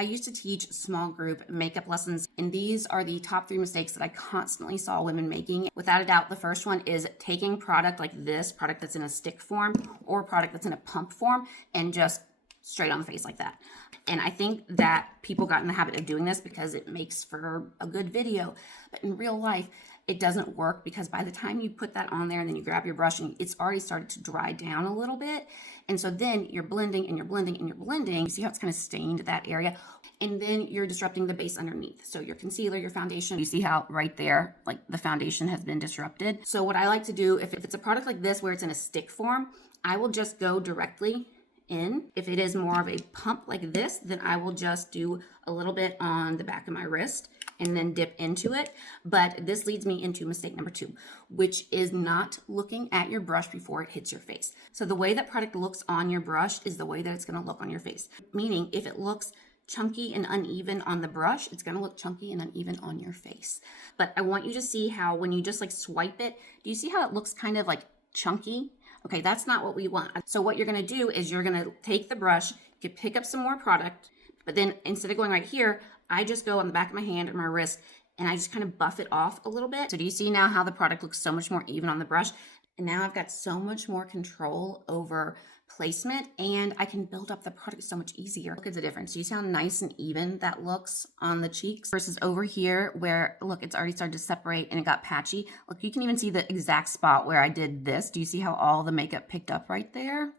I used to teach small group makeup lessons, and these are the top 3 mistakes that I constantly saw women making. Without a doubt, the first one is taking product like this, product that's in a stick form or product that's in a pump form, and just straight on the face like that. And I think that people got in the habit of doing this because it makes for a good video. But in real life, it doesn't work, because by the time you put that on there and then you grab your brush and it's already started to dry down a little bit. And so then you're blending and you're blending and you're blending. You see how it's kind of stained that area? And then you're disrupting the base underneath. So your concealer, your foundation, you see how right there, like the foundation has been disrupted. So what I like to do, if it's a product like this where it's in a stick form, I will just go directly in. If it is more of a pump like this, then I will just do a little bit on the back of my wrist and then dip into it. But this leads me into mistake number 2, which is not looking at your brush before it hits your face. So the way that product looks on your brush is the way that it's going to look on your face. Meaning if it looks chunky and uneven on the brush, it's going to look chunky and uneven on your face. But I want you to see how when you just like swipe it, do you see how it looks kind of like chunky? Okay, that's not what we want. So what you're gonna do is you're gonna take the brush, you pick up some more product, but then instead of going right here, I just go on the back of my hand or my wrist and I just kind of buff it off a little bit. So do you see now how the product looks so much more even on the brush? And now I've got so much more control over placement, and I can build up the product so much easier. Look at the difference. Do you see how nice and even that looks on the cheeks versus over here where, look, it's already started to separate and it got patchy. Look, you can even see the exact spot where I did this. Do you see how all the makeup picked up right there?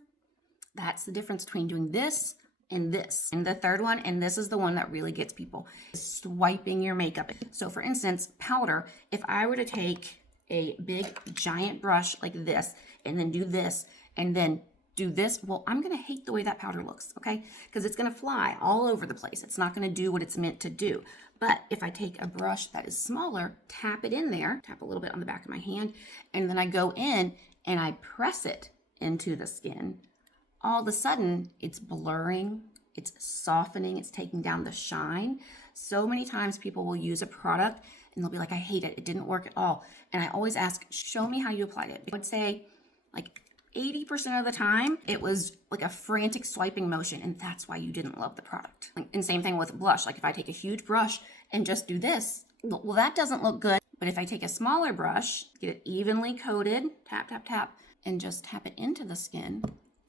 That's the difference between doing this and this. And the third one, and this is the one that really gets people, is swiping your makeup. So for instance, powder, if I were to take a big giant brush like this and then do this and then do this, well, I'm going to hate the way that powder looks, okay? Because it's going to fly all over the place. It's not going to do what it's meant to do. But if I take a brush that is smaller, tap it in there, tap a little bit on the back of my hand, and then I go in and I press it into the skin, all of a sudden it's blurring, it's softening, it's taking down the shine. So many times people will use a product and they'll be like, I hate it, it didn't work at all. And I always ask, show me how you applied it. I would say like 80% of the time, it was like a frantic swiping motion, and that's why you didn't love the product. And same thing with blush. Like if I take a huge brush and just do this, well, that doesn't look good. But if I take a smaller brush, get it evenly coated, tap, tap, tap, and just tap it into the skin,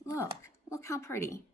look how pretty.